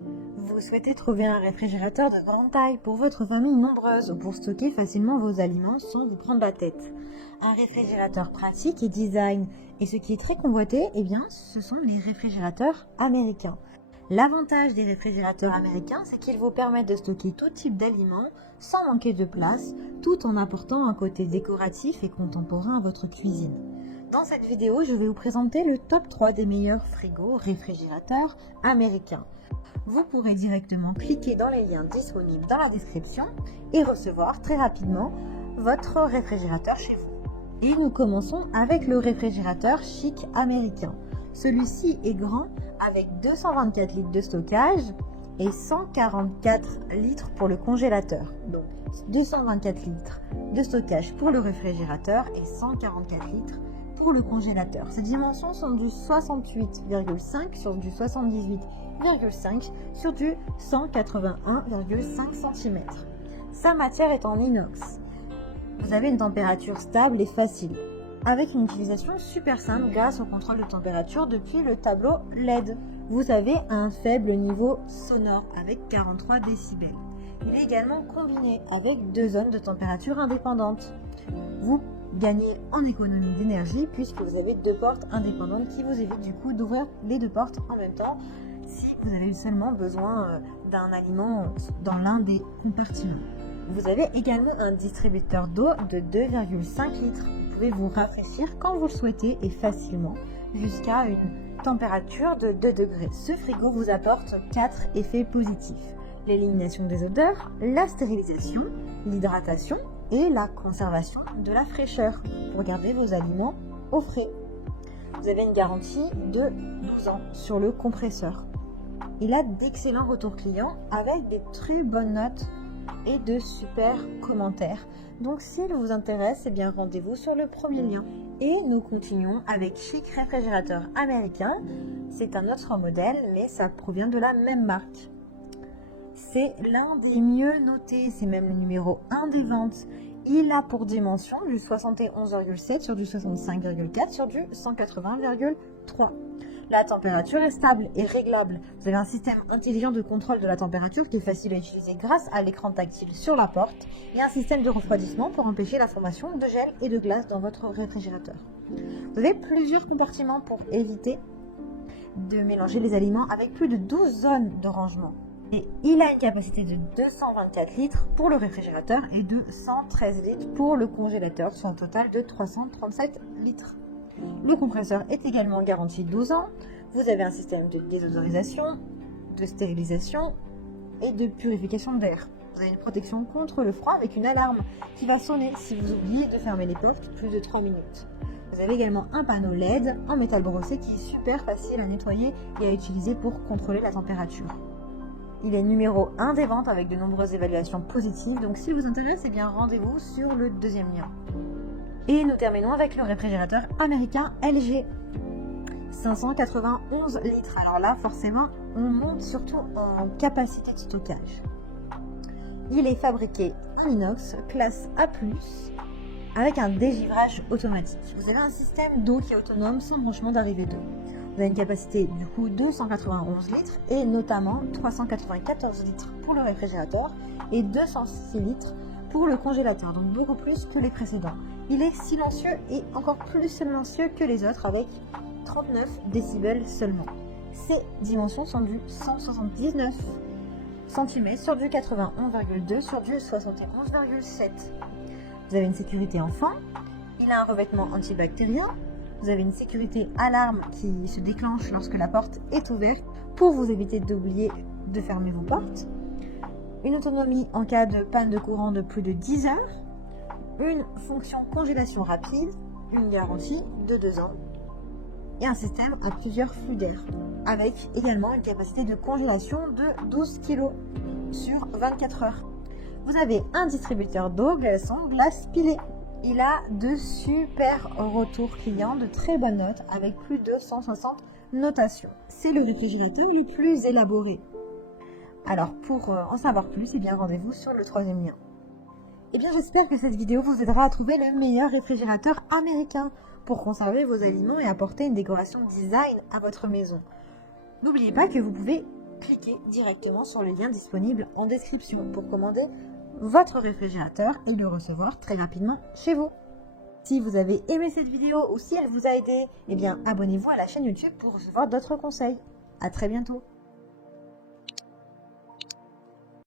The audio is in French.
Vous souhaitez trouver un réfrigérateur de grande taille pour votre famille nombreuse ou pour stocker facilement vos aliments sans vous prendre la tête. Un réfrigérateur pratique et design. Et ce qui est très convoité, ce sont les réfrigérateurs américains. L'avantage des réfrigérateurs américains, c'est qu'ils vous permettent de stocker tout type d'aliments sans manquer de place, tout en apportant un côté décoratif et contemporain à votre cuisine. Dans cette vidéo, je vais vous présenter le top 3 des meilleurs frigos réfrigérateurs américains. Vous pourrez directement cliquer dans les liens disponibles dans la description et recevoir très rapidement votre réfrigérateur chez vous. Et nous commençons avec le réfrigérateur chic américain. Celui-ci est grand avec 224 litres de stockage et 144 litres pour le congélateur. Donc 224 litres de stockage pour le réfrigérateur et 144 litres pour le congélateur. Ces dimensions sont du 68,5 sur du 78,5 sur du 181,5 cm. Sa matière est en inox. Vous avez une température stable et facile, avec une utilisation super simple grâce au contrôle de température depuis le tableau LED. Vous avez un faible niveau sonore avec 43 décibels. Il est également combiné avec 2 zones de température indépendantes. Vous gagnez en économie d'énergie puisque vous avez 2 portes indépendantes qui vous évitent du coup d'ouvrir les 2 portes en même temps si vous avez seulement besoin d'un aliment dans l'un des compartiments. Vous avez également un distributeur d'eau de 2,5 litres. Vous pouvez vous rafraîchir quand vous le souhaitez et facilement jusqu'à une température de 2 degrés. Ce frigo vous apporte 4 effets positifs: l'élimination des odeurs, la stérilisation, l'hydratation et la conservation de la fraîcheur pour garder vos aliments au frais. Vous avez une garantie de 12 ans sur le compresseur. Il a d'excellents retours clients avec des très bonnes notes et de super commentaires. Donc s'il vous intéresse, rendez-vous sur le premier lien. Et nous continuons avec Chic Réfrigérateur Américain. C'est un autre modèle, mais ça provient de la même marque. C'est l'un des mieux notés, c'est même le numéro 1 des ventes. Il a pour dimension du 71,7 sur du 65,4 sur du 180,3. La température est stable et réglable. Vous avez un système intelligent de contrôle de la température qui est facile à utiliser grâce à l'écran tactile sur la porte et un système de refroidissement pour empêcher la formation de gel et de glace dans votre réfrigérateur. Vous avez plusieurs compartiments pour éviter de mélanger les aliments avec plus de 12 zones de rangement. Et il a une capacité de 224 litres pour le réfrigérateur et de 113 litres pour le congélateur, sur un total de 337 litres. Le compresseur est également garanti 12 ans. Vous avez un système de désodorisation, de stérilisation et de purification d'air. Vous avez une protection contre le froid avec une alarme qui va sonner si vous oubliez de fermer les portes plus de 3 minutes. Vous avez également un panneau LED en métal brossé qui est super facile à nettoyer et à utiliser pour contrôler la température. Il est numéro 1 des ventes avec de nombreuses évaluations positives. Donc si vous intéresse, rendez-vous sur le deuxième lien. Et nous terminons avec le réfrigérateur américain LG. 591 litres. Alors là, forcément, on monte surtout en capacité de stockage. Il est fabriqué en inox, classe A+, avec un dégivrage automatique. Vous avez un système d'eau qui est autonome sans branchement d'arrivée d'eau. Vous avez une capacité du coup de 191 litres et notamment 394 litres pour le réfrigérateur et 206 litres pour le congélateur, donc beaucoup plus que les précédents. Il est silencieux et encore plus silencieux que les autres avec 39 décibels seulement. Ses dimensions sont du 179 cm sur du 81,2 sur du 71,7. Vous avez une sécurité enfant, il a un revêtement antibactérien. Vous avez une sécurité alarme qui se déclenche lorsque la porte est ouverte pour vous éviter d'oublier de fermer vos portes. Une autonomie en cas de panne de courant de plus de 10 heures. Une fonction congélation rapide. Une garantie de 2 ans. Et un système à plusieurs flux d'air. Avec également une capacité de congélation de 12 kg sur 24 heures. Vous avez un distributeur d'eau glaçant glace pilée. Il a de super retours clients, de très bonnes notes, avec plus de 160 notations. C'est le réfrigérateur le plus élaboré. Alors, pour en savoir plus, rendez-vous sur le troisième lien. J'espère que cette vidéo vous aidera à trouver le meilleur réfrigérateur américain pour conserver vos aliments et apporter une décoration design à votre maison. N'oubliez pas que vous pouvez cliquez directement sur le lien disponible en description pour commander votre réfrigérateur et le recevoir très rapidement chez vous. Si vous avez aimé cette vidéo ou si elle vous a aidé, eh bien abonnez-vous à la chaîne YouTube pour recevoir d'autres conseils. À très bientôt.